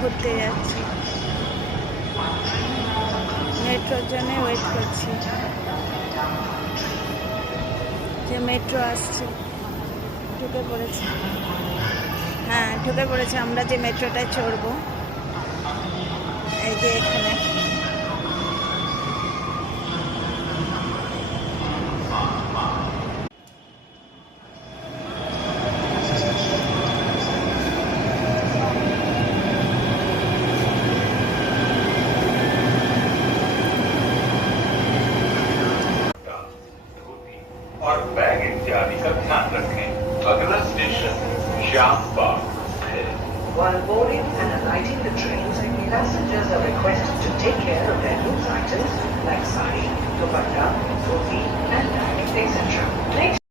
ঘুরতে যাচ্ছি, মেট্রোর জন্য ওয়েট করছি যে মেট্রো আসছে। ঢুকে পড়েছে, হ্যাঁ ঢুকে পড়েছে। আমরা যে মেট্রোটায় চড়বো এই যে এখানে। और बैग इत्यादि का ध्यान रखें। अगला स्टेशन श्यामबाग है। While boarding and alighting the trains, passengers are requested to take care of their loose items like sari, dupatta,